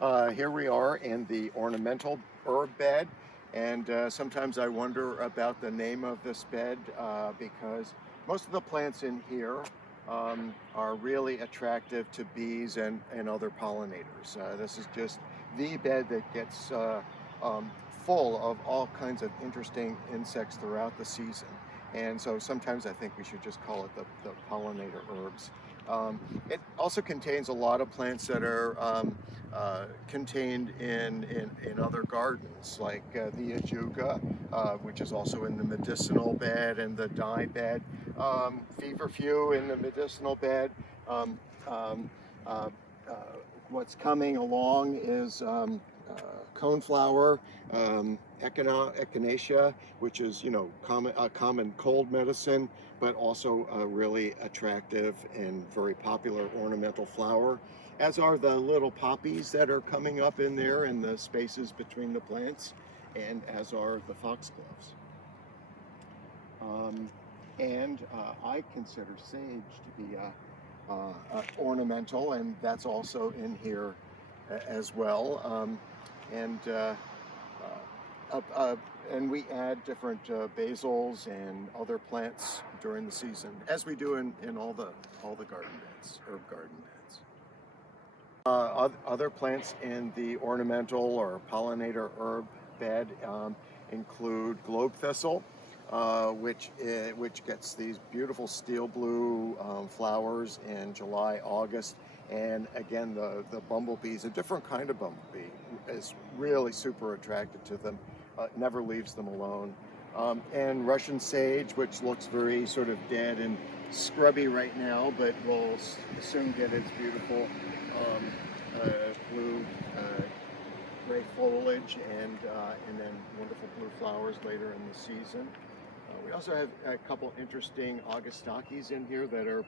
Here we are in the ornamental herb bed, and sometimes I wonder about the name of this bed because most of the plants in here are really attractive to bees and other pollinators. This is just the bed that gets full of all kinds of interesting insects throughout the season. And so sometimes I think we should just call it the pollinator herbs. It also contains a lot of plants that are contained in other gardens, like the ajuga, which is also in the medicinal bed and the dye bed, feverfew in the medicinal bed. Um, um, uh, uh, what's coming along is coneflower, echinacea, which is common cold medicine, but also a really attractive and very popular ornamental flower, as are the little poppies that are coming up in there in the spaces between the plants, and as are the foxgloves. And I consider sage to be ornamental, and that's also in here as well. And and we add different basils and other plants during the season, as we do in all the garden beds, herb garden beds. Other plants in the ornamental or pollinator herb bed include globe thistle, which gets these beautiful steel blue flowers in July, August. And again, the bumblebees, a different kind of bumblebee, is really super attracted to them, never leaves them alone. And Russian sage, which looks very sort of dead and scrubby right now, but will soon get its beautiful blue gray foliage and then wonderful blue flowers later in the season. We also have a couple interesting Augustakis in here that are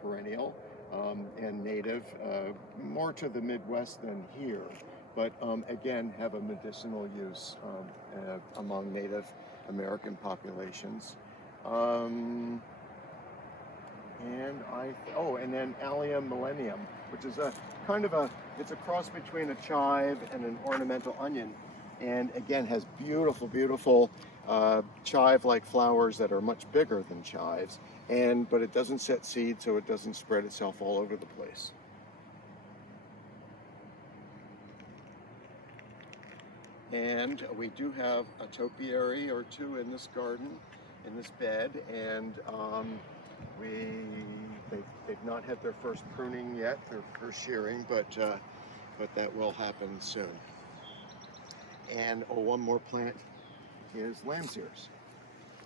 perennial and native, more to the Midwest than here, but again have a medicinal use among Native American populations. And then Allium Millennium, which is it's a cross between a chive and an ornamental onion, and again has beautiful chive-like flowers that are much bigger than chives, but it doesn't set seed, so it doesn't spread itself all over the place. And we do have a topiary or two in this garden, in this bed, and they've not had their first pruning yet, their first shearing, but that will happen soon. And one more plant is lamb's ears,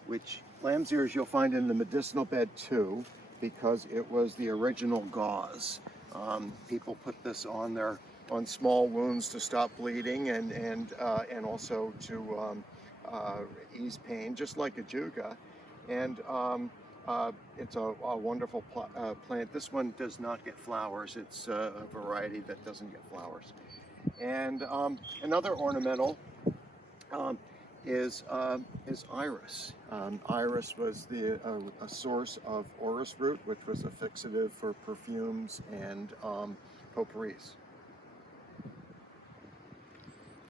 which lamb's ears you'll find in the medicinal bed too, because it was the original gauze. People put this on small wounds to stop bleeding and also to ease pain, just like ajuga. And it's a wonderful plant. This one does not get flowers. It's a variety that doesn't get flowers. And another ornamental is iris. Iris was a source of orris root, which was a fixative for perfumes and potpourris.